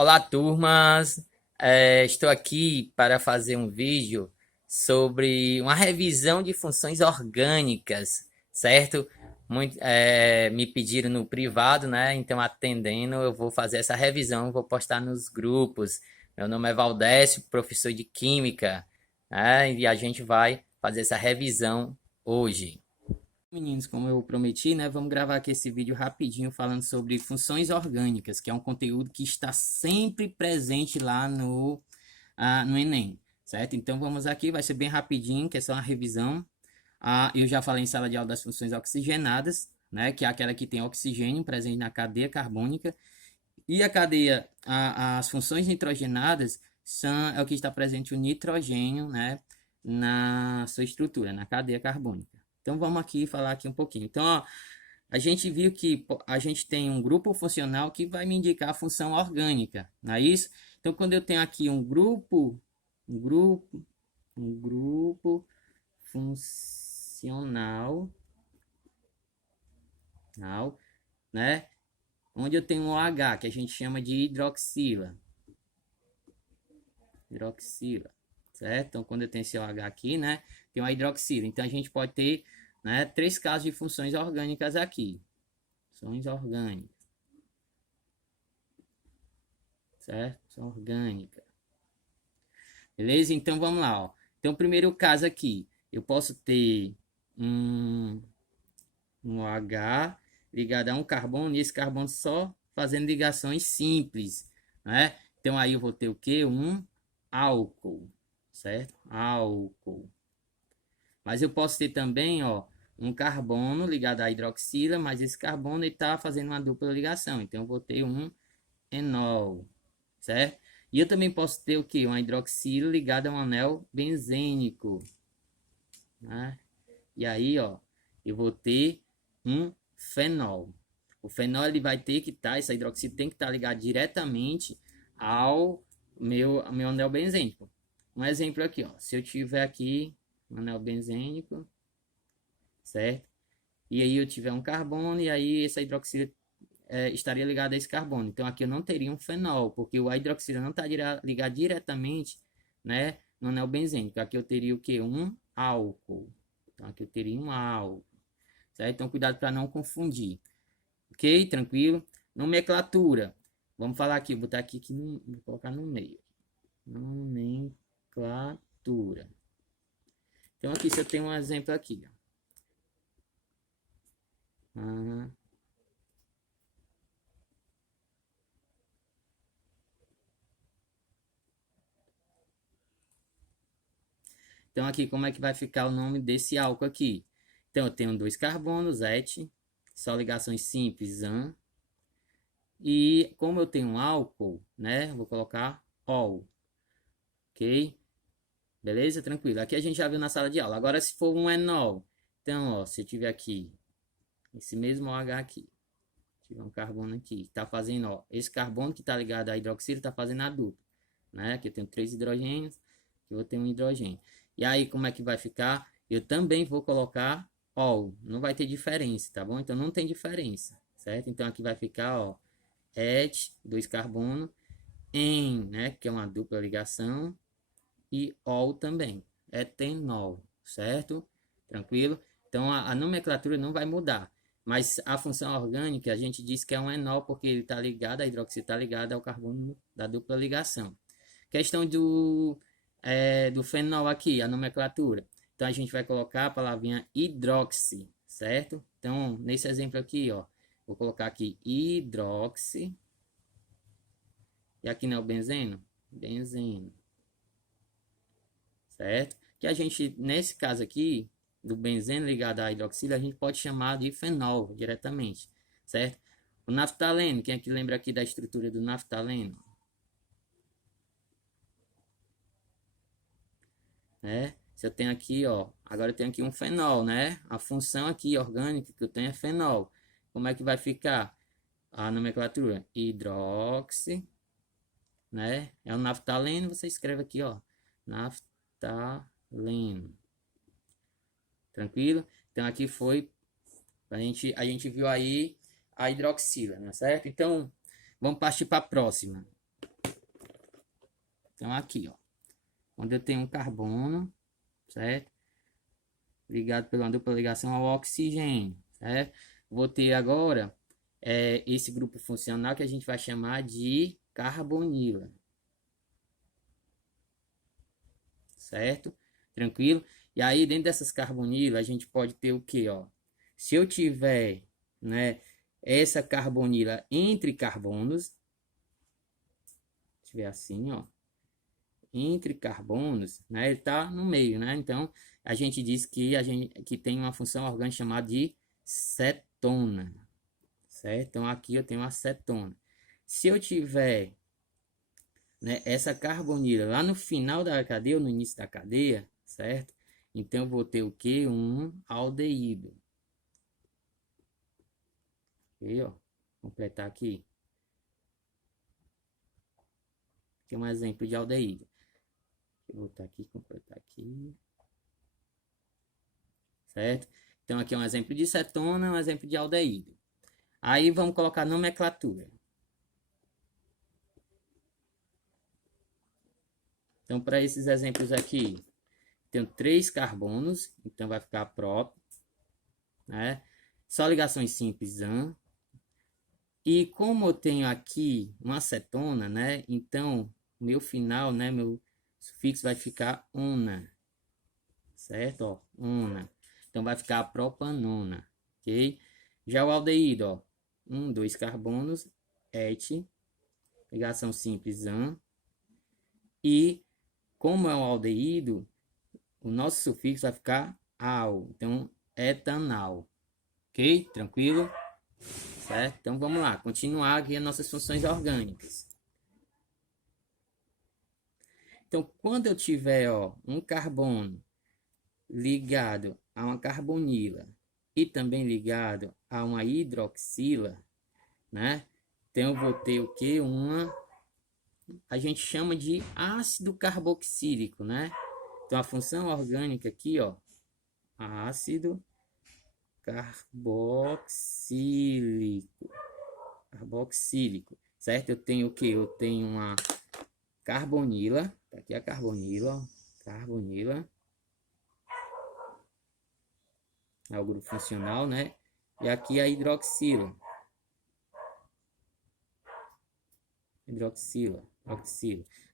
Olá, turmas! Estou aqui para fazer um vídeo sobre uma revisão de funções orgânicas, certo? Me pediram no privado, né? Então, atendendo, eu vou fazer essa revisão, vou postar nos grupos. Meu nome é Valdécio, professor de Química, né? E a gente vai fazer essa revisão hoje. Meninos, como eu prometi, né, vamos gravar aqui esse vídeo rapidinho falando sobre funções orgânicas, que é um conteúdo que está sempre presente lá no Enem, certo? Então vamos aqui, vai ser bem rapidinho, que é só uma revisão. Eu já falei em sala de aula das funções oxigenadas, né, que é aquela que tem oxigênio presente na cadeia carbônica, e as funções nitrogenadas é o que está presente o nitrogênio, né, na sua estrutura, na cadeia carbônica. Então vamos aqui falar aqui um pouquinho. Então, ó, a gente viu que a gente tem um grupo funcional que vai me indicar a função orgânica, não é isso? Então, quando eu tenho aqui um grupo funcional, né? Onde eu tenho um OH, que a gente chama de hidroxila, certo? Então, quando eu tenho esse OH aqui, né, tem uma hidroxila. Então, a gente pode ter, né, três casos de funções orgânicas aqui. Funções orgânicas, certo? Função orgânica. Beleza? Então, vamos lá, ó. Então, o primeiro caso aqui, eu posso ter um, um OH ligado a um carbono, e esse carbono só fazendo ligações simples, né? Então, aí eu vou ter o quê? Um álcool, certo? Álcool. Mas eu posso ter também, ó, um carbono ligado à hidroxila, mas esse carbono está fazendo uma dupla ligação. Então, eu vou ter um enol, certo? E eu também posso ter o quê? Uma hidroxila ligada a um anel benzênico, né? E aí, ó, eu vou ter um fenol. O fenol ele vai ter que estar, essa hidroxila tem que estar ligada diretamente ao meu anel benzênico. Um exemplo aqui, ó, se eu tiver aqui um anel benzênico, certo? E aí eu tiver um carbono, e aí essa hidroxila estaria ligada a esse carbono. Então aqui eu não teria um fenol, porque a hidroxila não está ligado diretamente, né, no anel benzênico. Aqui eu teria o que? Um álcool. Então aqui eu teria um álcool, certo? Então cuidado para não confundir. Ok? Tranquilo? Nomenclatura. Vamos falar aqui, vou botar aqui, vou colocar no meio. Nomenclatura. Então aqui se eu tenho um exemplo aqui, ó. Uhum. Então, aqui, como é que vai ficar o nome desse álcool aqui? Então, eu tenho dois carbonos, et, só ligações simples, an. E como eu tenho um álcool, né? Vou colocar ol, ok? Beleza? Tranquilo. Aqui a gente já viu na sala de aula. Agora, se for um enol, então, ó, se eu tiver aqui, esse mesmo OH aqui, tiver um carbono aqui, tá fazendo, ó, esse carbono que tá ligado à hidroxila tá fazendo a dupla, né? Aqui eu tenho três hidrogênios, aqui eu vou ter um hidrogênio. E aí, como é que vai ficar? Eu também vou colocar ol, não vai ter diferença, tá bom? Então, não tem diferença, certo? Então, aqui vai ficar, ó, et, dois carbono, en, né, que é uma dupla ligação, e ol também, etenol, certo? Tranquilo? Então, a nomenclatura não vai mudar. Mas a função orgânica, a gente diz que é um enol, porque ele está ligado, a hidroxila está ligada ao carbono da dupla ligação. Questão do fenol aqui, a nomenclatura. Então, a gente vai colocar a palavrinha hidroxi, certo? Então, nesse exemplo aqui, ó, vou colocar aqui hidroxi. E aqui não é o benzeno? Benzeno, certo? Que a gente, nesse caso aqui, do benzeno ligado à hidroxila, a gente pode chamar de fenol diretamente, certo? O naftaleno, quem é que lembra aqui da estrutura do naftaleno? Né? Se eu tenho aqui, ó, agora eu tenho aqui um fenol, né? A função aqui orgânica que eu tenho é fenol. Como é que vai ficar a nomenclatura? Hidroxi, né? É o naftaleno, você escreve aqui, ó, naftaleno. Tranquilo? Então aqui foi, a gente viu aí a hidroxila, né, certo? Então, vamos partir para a próxima. Então, aqui, ó. Quando eu tenho um carbono, certo? Ligado pela dupla ligação ao oxigênio, certo? Vou ter agora esse grupo funcional que a gente vai chamar de carbonila. Certo? Tranquilo? E aí, dentro dessas carbonilas, a gente pode ter o que, ó? Se eu tiver, né, essa carbonila entre carbonos, tiver assim, ó, entre carbonos, né, ele tá no meio, né? Então, a gente diz que tem uma função orgânica chamada de cetona, certo? Então, aqui eu tenho a cetona. Se eu tiver, né, essa carbonila lá no final da cadeia ou no início da cadeia, certo? Então, eu vou ter o que? Um aldeído. Ok, ó. Completar aqui. Aqui é um exemplo de aldeído. Vou botar aqui, completar aqui. Certo? Então, aqui é um exemplo de cetona, um exemplo de aldeído. Aí, vamos colocar nomenclatura. Então, para esses exemplos aqui, tenho 3 carbonos, então vai ficar próprio, né? Só ligações simples, an. E como eu tenho aqui uma acetona, né? Então, meu final, né? Meu sufixo vai ficar ona, certo? Ó, ona. Então, vai ficar a propanona, ok? Já o aldeído, ó, 2 carbonos, et, ligação simples, an. E como é um aldeído, o nosso sufixo vai ficar al. Então, etanal. Ok? Tranquilo? Certo? Então, vamos lá. Continuar aqui as nossas funções orgânicas. Então, quando eu tiver, ó, um carbono ligado a uma carbonila e também ligado a uma hidroxila, né? Então, eu vou ter o que? A gente chama de ácido carboxílico, né? Então, a função orgânica aqui, ó, ácido carboxílico, certo? Eu tenho o que? Eu tenho uma carbonila, tá aqui a carbonila, ó, carbonila, é o grupo funcional, né? E aqui a hidroxila,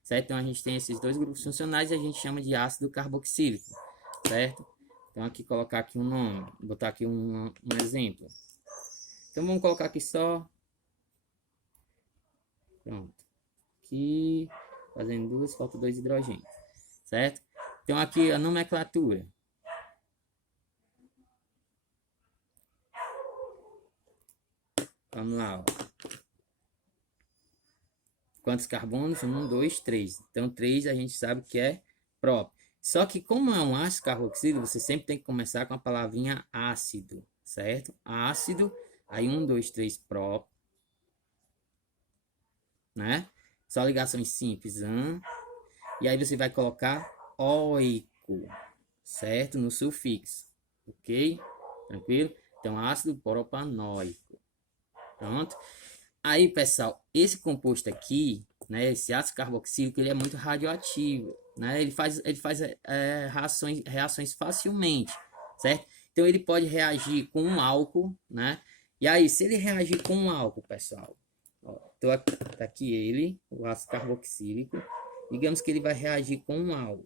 certo? Então a gente tem esses dois grupos funcionais e a gente chama de ácido carboxílico, certo? Então aqui colocar aqui um nome, botar aqui um exemplo. Então vamos colocar aqui só, pronto, aqui fazendo duas, falta 2 hidrogênios, certo? Então aqui a nomenclatura. Vamos lá, ó. Quantos carbonos? 1, 2, 3. Então 3 a gente sabe que é próprio. Só que como é um ácido carboxílico, você sempre tem que começar com a palavrinha ácido, certo? Ácido, aí 1, 2, 3 próprio, né? Só ligações simples, e aí você vai colocar oico, certo? No sufixo, ok? Tranquilo? Então, ácido propanóico. Pronto? Aí, pessoal, esse composto aqui, né? Esse ácido carboxílico, ele é muito radioativo, né? Ele faz reações facilmente, certo? Então, ele pode reagir com um álcool, né? E aí, se ele reagir com um álcool, pessoal, ó, tá aqui ele, o ácido carboxílico. Digamos que ele vai reagir com um álcool,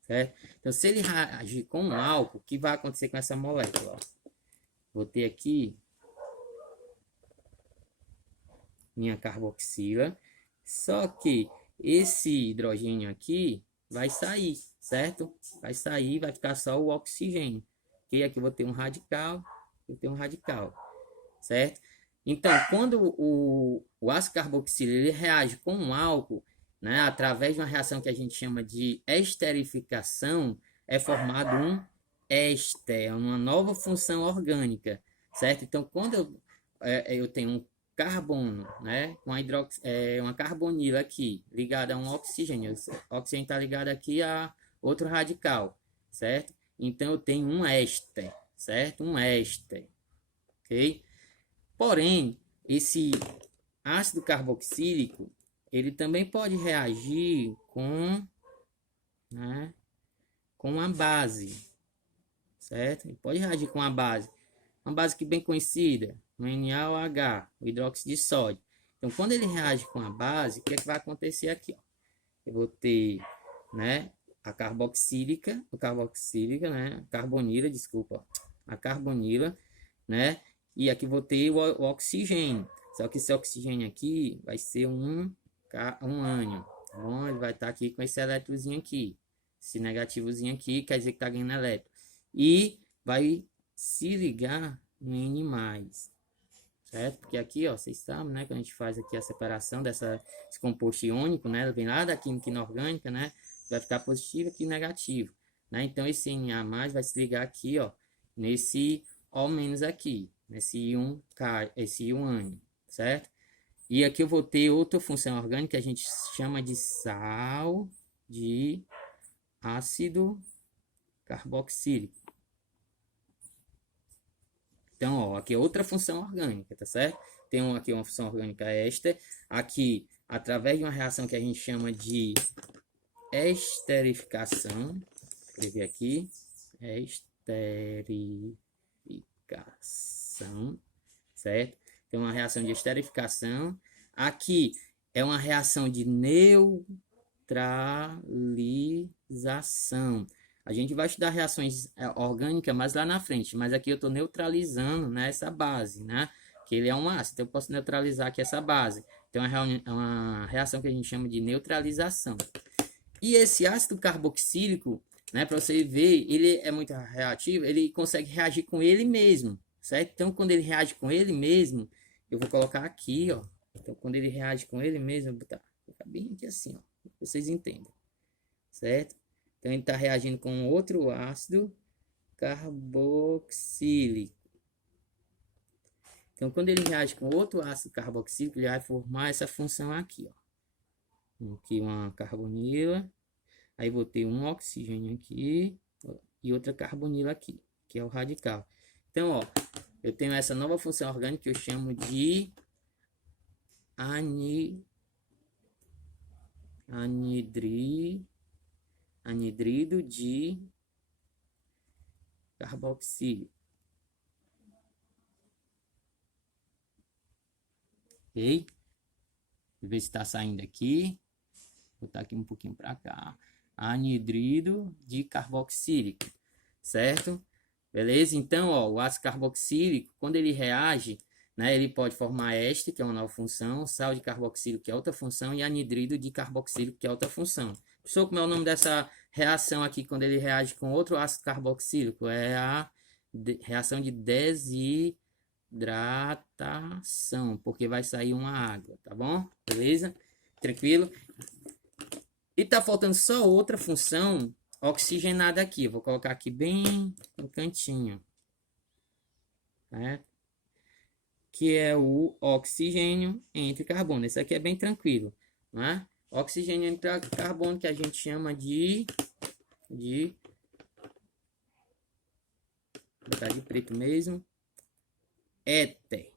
certo? Então, se ele reagir com um álcool, o que vai acontecer com essa molécula? Ó? Vou ter aqui minha carboxila, só que esse hidrogênio aqui vai sair, certo? Vai sair, vai ficar só o oxigênio. Ok? Aqui eu vou ter um radical, certo? Então, quando o ácido carboxílico ele reage com um álcool, né, através de uma reação que a gente chama de esterificação, é formado um éster, uma nova função orgânica, certo? Então, quando eu tenho um carbono, né, uma carbonila aqui, ligada a um oxigênio, o oxigênio está ligado aqui a outro radical, certo? Então, eu tenho um éster, certo? Um éster, ok? Porém, esse ácido carboxílico, ele também pode reagir com, né, com a base, certo? Ele pode reagir com a base. Uma base que bem conhecida, o NaOH, o hidróxido de sódio. Então, quando ele reage com a base, o que é que vai acontecer aqui? Ó? Eu vou ter, né, a carboxílica, né, carbonila, desculpa, a carbonila, né, e aqui vou ter o oxigênio. Só que esse oxigênio aqui vai ser um ânion, tá bom? Ele vai estar aqui com esse eletrozinho aqui, esse negativozinho aqui, quer dizer que está ganhando elétron. E vai se ligar no N+, certo? Porque aqui, ó, vocês sabem, né, quando a gente faz aqui a separação desse composto iônico, né, vem lá da química inorgânica, né, vai ficar positivo aqui negativo, né? Então esse Na+ vai se ligar aqui, ó, nesse O- aqui, nesse íon esse íon ânion, certo? E aqui eu vou ter outra função orgânica que a gente chama de sal de ácido carboxílico. Então, ó, aqui é outra função orgânica, tá certo? Tem aqui uma função orgânica éster. Aqui, através de uma reação que a gente chama de esterificação. Vou escrever aqui. Esterificação, certo? Tem uma reação de esterificação. Aqui é uma reação de neutralização. A gente vai estudar reações orgânicas mais lá na frente, mas aqui eu estou neutralizando, né, essa base, né? Que ele é um ácido, então eu posso neutralizar aqui essa base. Então é uma reação que a gente chama de neutralização. E esse ácido carboxílico, né, para você ver, ele é muito reativo, ele consegue reagir com ele mesmo, certo? Então quando ele reage com ele mesmo, eu vou colocar aqui, ó. Então quando ele reage com ele mesmo, eu vou botar bem aqui assim, ó, vocês entendem, certo? Então ele está reagindo com outro ácido carboxílico. Então quando ele reage com outro ácido carboxílico, ele vai formar essa função aqui, ó. Aqui uma carbonila, aí vou ter um oxigênio aqui e outra carbonila aqui, que é o radical. Então, ó, eu tenho essa nova função orgânica que eu chamo de anidrido de carboxílio. Ok? Ver se está saindo aqui. Vou botar aqui um pouquinho para cá. Anidrido de carboxílico, certo? Beleza? Então, ó, o ácido carboxílico, quando ele reage, né, ele pode formar éster, que é uma nova função, sal de carboxílico, que é outra função, e anidrido de carboxílico, que é outra função. Professor, como é o nome dessa reação aqui quando ele reage com outro ácido carboxílico? É a reação de desidratação, porque vai sair uma água, tá bom? Beleza? Tranquilo? E tá faltando só outra função oxigenada aqui. Eu vou colocar aqui bem no cantinho, né? Que é o oxigênio entre carbono. Esse aqui é bem tranquilo, né? Oxigênio entre carbono, que a gente chama de vou botar de preto mesmo, éter.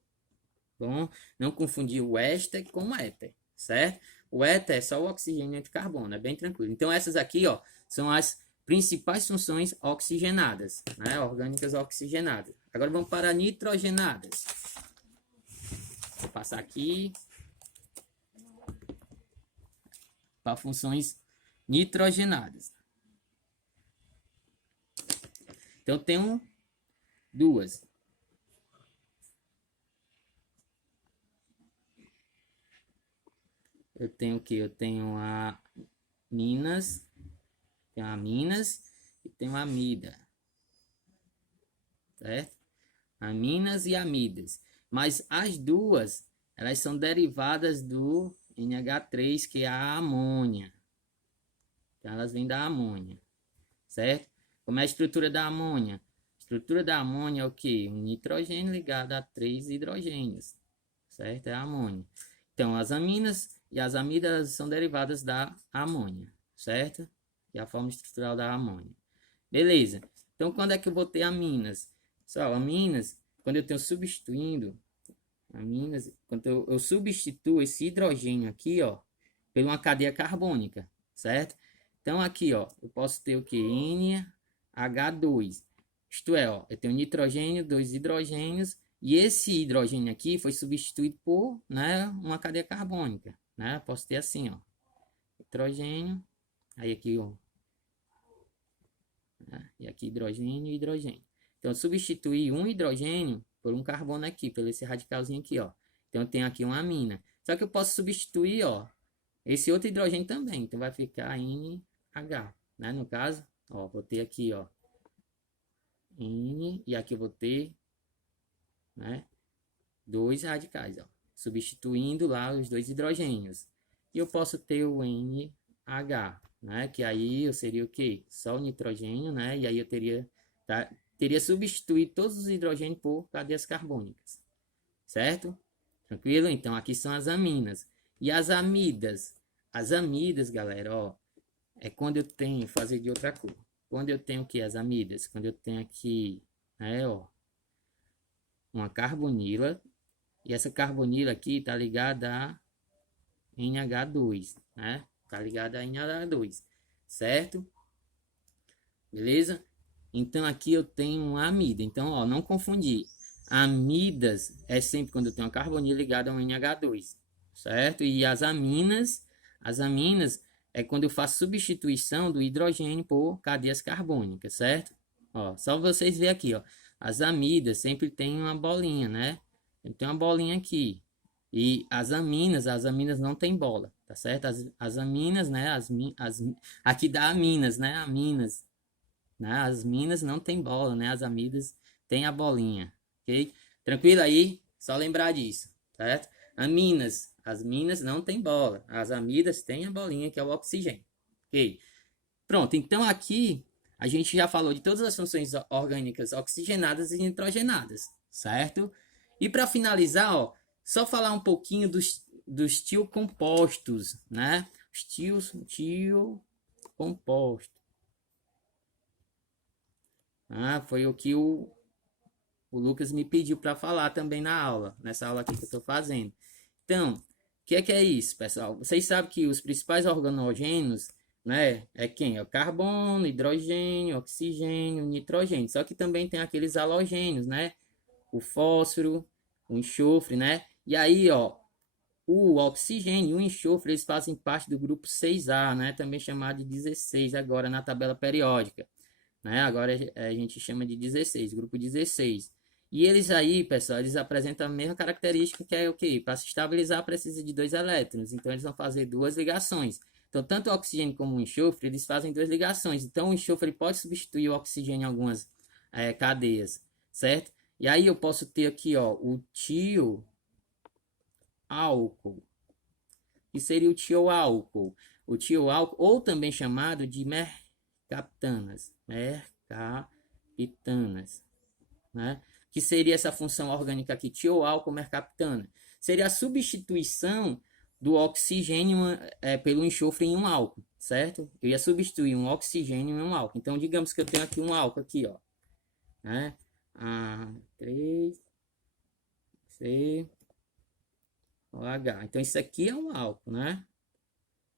Bom, não confundir o éster com o éter, certo? O éter é só o oxigênio entre carbono, é bem tranquilo. Então essas aqui, ó, são as principais funções oxigenadas, né? Orgânicas oxigenadas. Agora vamos para nitrogenadas. Vou passar aqui para funções nitrogenadas. Então tenho duas. Eu tenho o que? Eu tenho aminas e tenho amida, certo? Aminas e amidas. Mas as duas, elas são derivadas do NH3, que é a amônia. Então, elas vêm da amônia, certo? Como é a estrutura da amônia? A estrutura da amônia é o quê? Um nitrogênio ligado a 3 hidrogênios, certo? É a amônia. Então, as aminas e as amidas são derivadas da amônia, certo? E a forma estrutural da amônia. Beleza. Então, quando é que eu vou ter aminas? Só, aminas, quando eu tenho substituindo, aminas, quando eu substituo esse hidrogênio aqui, ó, por uma cadeia carbônica, certo? Então aqui, ó, eu posso ter o que? NH2. Isto é, ó, eu tenho nitrogênio, 2 hidrogênios, e esse hidrogênio aqui foi substituído por, né, uma cadeia carbônica, né? Posso ter assim, ó, nitrogênio, aí aqui, ó, né? E aqui hidrogênio e hidrogênio. Então, eu substituí um hidrogênio por um carbono aqui, pelo esse radicalzinho aqui, ó. Então, eu tenho aqui uma amina. Só que eu posso substituir, ó, esse outro hidrogênio também. Então, vai ficar NH, né? No caso, ó, vou ter aqui, ó, N, e aqui eu vou ter, né, dois radicais, ó, substituindo lá os dois hidrogênios. E eu posso ter o NH, né, que aí eu seria o quê? Só o nitrogênio, né, e aí eu teria, tá, teria substituído todos os hidrogênios por cadeias carbônicas, certo? Tranquilo? Então, aqui são as aminas. E as amidas? As amidas, galera, ó, é quando eu tenho, fazer de outra cor. Quando eu tenho o que? As amidas? Quando eu tenho aqui, né, ó, uma carbonila, e essa carbonila aqui tá ligada a NH2, né? Tá ligada a NH2, certo? Beleza? Então aqui eu tenho uma amida. Então, ó, não confundir. Amidas é sempre quando eu tenho uma carbonila ligada a um NH2, certo? E as aminas é quando eu faço substituição do hidrogênio por cadeias carbônicas, certo? Ó, só vocês verem aqui, ó. As amidas sempre tem uma bolinha, né? Tem uma bolinha aqui. E as aminas não tem bola, tá certo? As aminas, né? Aqui dá aminas, né? Aminas, né? As minas não tem bola, né? As amidas tem a bolinha, ok? Tranquilo aí? Só lembrar disso, certo? Aminas, as minas não tem bola. As amidas têm a bolinha, que é o oxigênio, ok? Pronto, então aqui a gente já falou de todas as funções orgânicas oxigenadas e nitrogenadas, certo? E para finalizar, ó, só falar um pouquinho dos tiocompostos, né? Os tiocompostos. Ah, foi o que o Lucas me pediu para falar também na aula, nessa aula aqui que eu estou fazendo. Então, o que é isso, pessoal? Vocês sabem que os principais organogênios, né, é quem? É o carbono, hidrogênio, oxigênio, nitrogênio. Só que também tem aqueles halogênios, né? O fósforo, o enxofre, né? E aí, ó, o oxigênio e o enxofre, eles fazem parte do grupo 6A, né? Também chamado de 16 agora na tabela periódica, né? Agora a gente chama de 16, grupo 16. E eles aí, pessoal, eles apresentam a mesma característica, que é o quê? Para se estabilizar precisa de dois elétrons, então eles vão fazer duas ligações. Então, tanto o oxigênio como o enxofre, eles fazem duas ligações. Então, o enxofre pode substituir o oxigênio em algumas cadeias, certo? E aí eu posso ter aqui, ó, o tioálcool, que seria o tioálcool. O tioálcool, ou também chamado de mercaptanas, né? Que seria essa função orgânica aqui, tioálcool mercaptana. Seria a substituição do oxigênio pelo enxofre em um álcool, certo? Eu ia substituir um oxigênio em um álcool. Então, digamos que eu tenho aqui um álcool aqui, ó, né? A3C OH. Então, isso aqui é um álcool, né?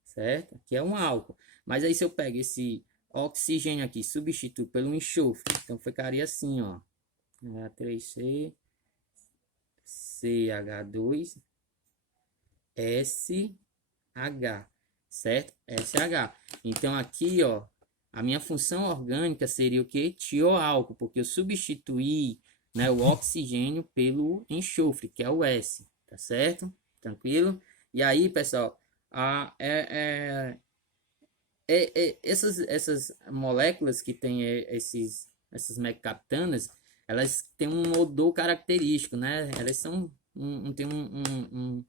Certo? Aqui é um álcool. Mas aí, se eu pego esse oxigênio aqui, substituo pelo enxofre, então ficaria assim, ó. H3C, CH2, SH, certo? SH. Então, aqui, ó, a minha função orgânica seria o que? Tioálcool, porque eu substituí, né, o oxigênio pelo enxofre, que é o S, tá certo? Tranquilo? E aí, pessoal, essas moléculas que têm essas mercaptanas, elas têm um odor característico, né? Elas são tem um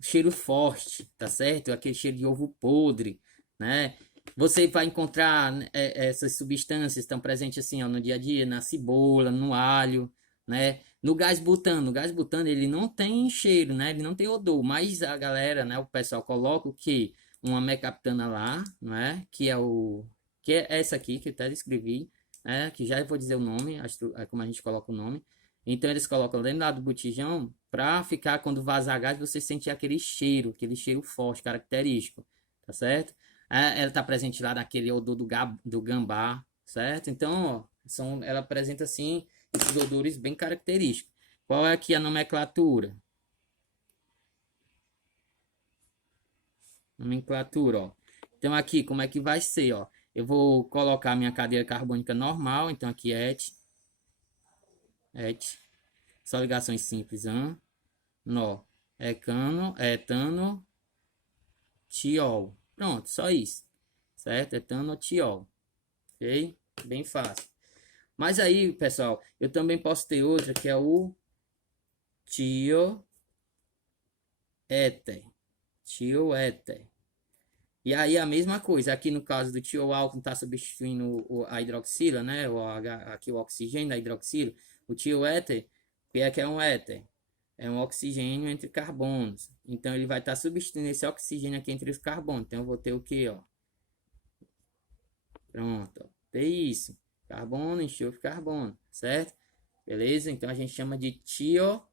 cheiro forte, tá certo? Aquele cheiro de ovo podre, né? Você vai encontrar essas substâncias estão presentes assim, ó, no dia a dia, na cebola, no alho, né? No gás butano, ele não tem cheiro, né? Ele não tem odor, mas a galera, né, o pessoal coloca o que uma mercaptana lá, né? Que é essa aqui que eu até escrevi, né? Que já vou dizer o nome, como a gente coloca o nome. Então eles colocam dentro lá do botijão para ficar, quando vazar gás, você sentir aquele cheiro forte, característico, tá certo? Ela está presente lá naquele odor do gambá, certo? Então, ó, ela apresenta, assim, esses odores bem característicos. Qual é aqui a nomenclatura? Nomenclatura, ó. Então, aqui, como é que vai ser, ó? Eu vou colocar minha cadeia carbônica normal, então aqui só ligações simples, nó, ecano, etano, tiol. Pronto, só isso, certo? Etano, tiol, ok? Bem fácil. Mas aí, pessoal, eu também posso ter outra que é o tioéter. Tioéter. E aí a mesma coisa, aqui no caso do tioálcool está substituindo a hidroxila, né? Aqui o oxigênio da hidroxila. O tioéter, que é um éter, é um oxigênio entre carbonos. Então ele vai estar substituindo esse oxigênio aqui entre os carbonos. Então eu vou ter o que, ó? Pronto, ó. Tem isso. Carbono, enxofre, carbono, certo? Beleza? Então a gente chama de tioéter.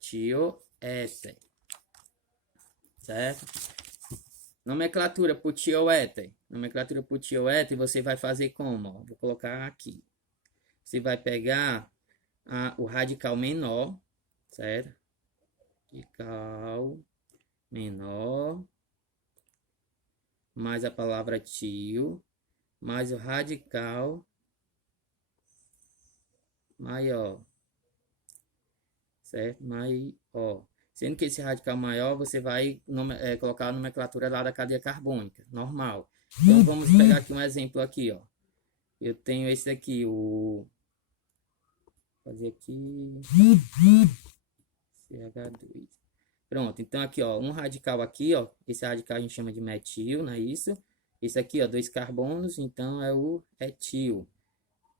Tioéter. Certo? Nomenclatura por tioéter. Nomenclatura por tioéter, você vai fazer como? Ó? Vou colocar aqui. Você vai pegar o radical menor, certo? Radical menor, mais a palavra tio, mais o radical maior, certo? Maior. Sendo que esse radical maior, você vai colocar a nomenclatura lá da cadeia carbônica, normal. Então, vamos pegar aqui um exemplo aqui, ó. Eu tenho esse aqui, vou fazer aqui, CH2. Pronto, então aqui, ó, um radical aqui, ó, esse radical a gente chama de metil, não é isso? Esse aqui, ó, 2 carbonos, então é o etil,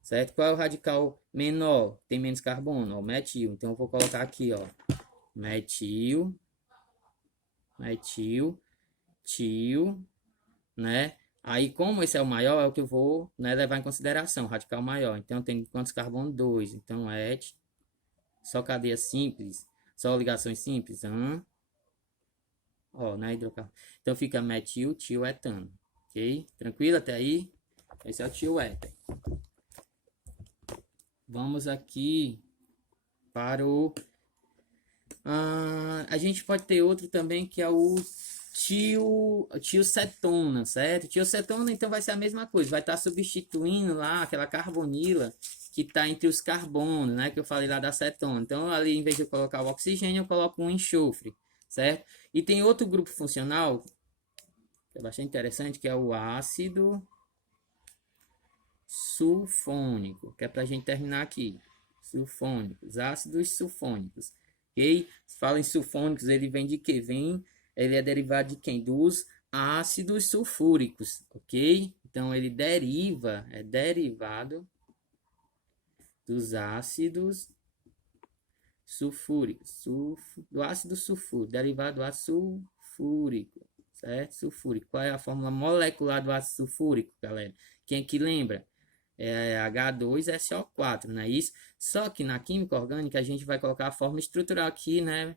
certo? Qual é o radical menor? Tem menos carbono, ó, metil. Então eu vou colocar aqui, ó, metil, tio, né? Aí, como esse é o maior, é o que eu vou, né, levar em consideração, radical maior. Então, tem quantos carbonos? 2. Então, só cadeia simples, só ligações simples, ó, na hidrocarbono. Então, fica metil, tio, etano, ok? Tranquilo até aí? Esse é o tio éter. Vamos aqui para o... a gente pode ter outro também, que é o tiocetona, certo? Tiocetona, então, vai ser a mesma coisa. Vai estar substituindo lá aquela carbonila que está entre os carbonos, né? Que eu falei lá da cetona. Então, ali, em vez de eu colocar o oxigênio, eu coloco um enxofre, certo? E tem outro grupo funcional, que é bastante interessante, que é o ácido sulfônico, que é para a gente terminar aqui. Sulfônicos, ácidos sulfônicos, ok? Se fala em sulfônicos, ele vem de quê? Ele é derivado de quem? Dos ácidos sulfúricos, ok? Então, ele é derivado dos ácidos sulfúricos, do ácido sulfúrico, derivado do ácido sulfúrico, certo? Sulfúrico. Qual é a fórmula molecular do ácido sulfúrico, galera? Quem aqui lembra? É H2SO4, não é isso? Só que na química orgânica a gente vai colocar a fórmula estrutural aqui, né?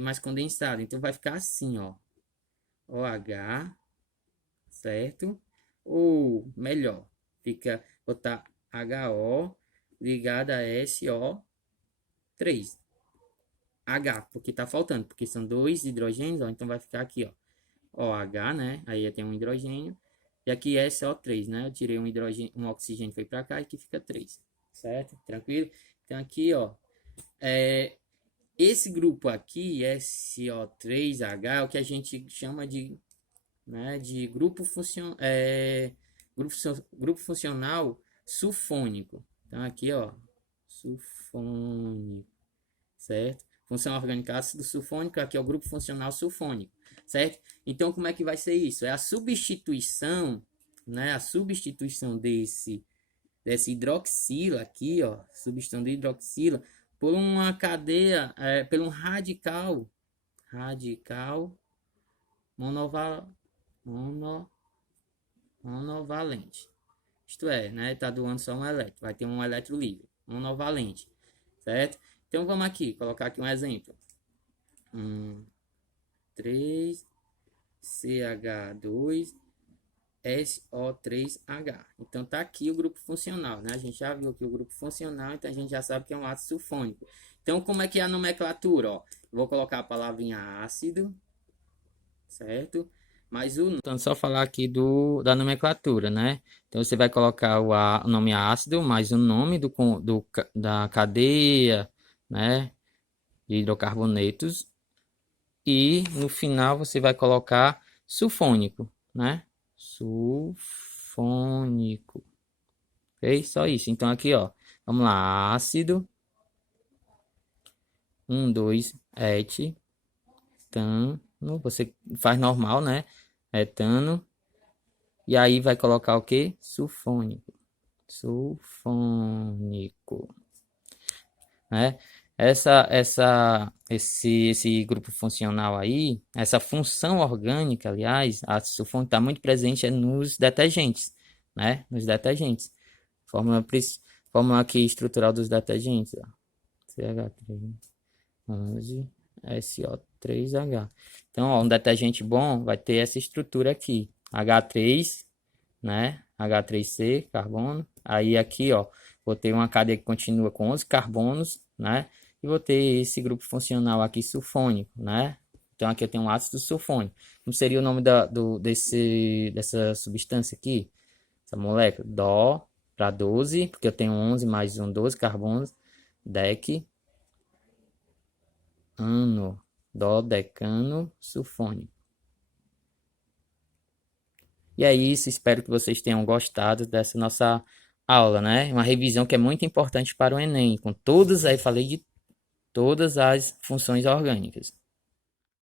Mais condensada. Então vai ficar assim, ó. OH, certo? Ou melhor, fica botar HO ligado a SO3. H, porque tá faltando, porque são dois hidrogênios, ó, então vai ficar aqui, ó. OH, né? Aí tem um hidrogênio. E aqui é SO3, né? Eu tirei um hidrogênio, um oxigênio foi para cá e aqui fica 3. Certo? Tranquilo? Então aqui, ó, esse grupo aqui, SO3H, é o que a gente chama de, né, de grupo funcional sulfônico. Então aqui, ó, sulfônico, certo? Função orgânica ácido sulfônico, aqui é o grupo funcional sulfônico, certo? Então, como é que vai ser isso? É a substituição, né? A substituição desse hidroxila aqui, ó, substituição de hidroxila, por uma cadeia, por um radical monova, mono, monovalente. Isto é, né? Tá doando só um elétron, vai ter um elétron livre, monovalente, certo? Então vamos aqui, colocar aqui um exemplo. 3CH2SO3H. Então tá aqui o grupo funcional, né? A gente já viu aqui o grupo funcional, então a gente já sabe que é um ácido sulfônico. Então como é que é a nomenclatura, ó? Vou colocar a palavrinha ácido, certo? Mas então só falar aqui da nomenclatura, né? Então você vai colocar o nome ácido, mais o nome da cadeia, né? De hidrocarbonetos. E no final você vai colocar sulfônico, né? Sulfônico. Ok? Só isso. Então aqui, ó. Vamos lá. Ácido. 2 etano. Você faz normal, né? Etano. E aí vai colocar o que? Sulfônico. Sulfônico. Né? Esse grupo funcional aí, essa função orgânica, aliás, a sulfônico está muito presente nos detergentes, né? Nos detergentes. Fórmula aqui estrutural dos detergentes, ó. CH3, 11, SO3H. Então, ó, um detergente bom vai ter essa estrutura aqui. H3, né? H3C, carbono. Aí aqui, ó, vou ter uma cadeia que continua com 11 carbonos, né? E vou ter esse grupo funcional aqui sulfônico, né? Então aqui eu tenho um ácido sulfônico. Como seria o nome dessa substância aqui? Essa molécula? Dó para 12, porque eu tenho 11 mais 1, 12 carbonos. Dec, ano, dodecano sulfônico. E é isso, espero que vocês tenham gostado dessa nossa aula, né? Uma revisão que é muito importante para o Enem, com todas aí, falei de todas as funções orgânicas.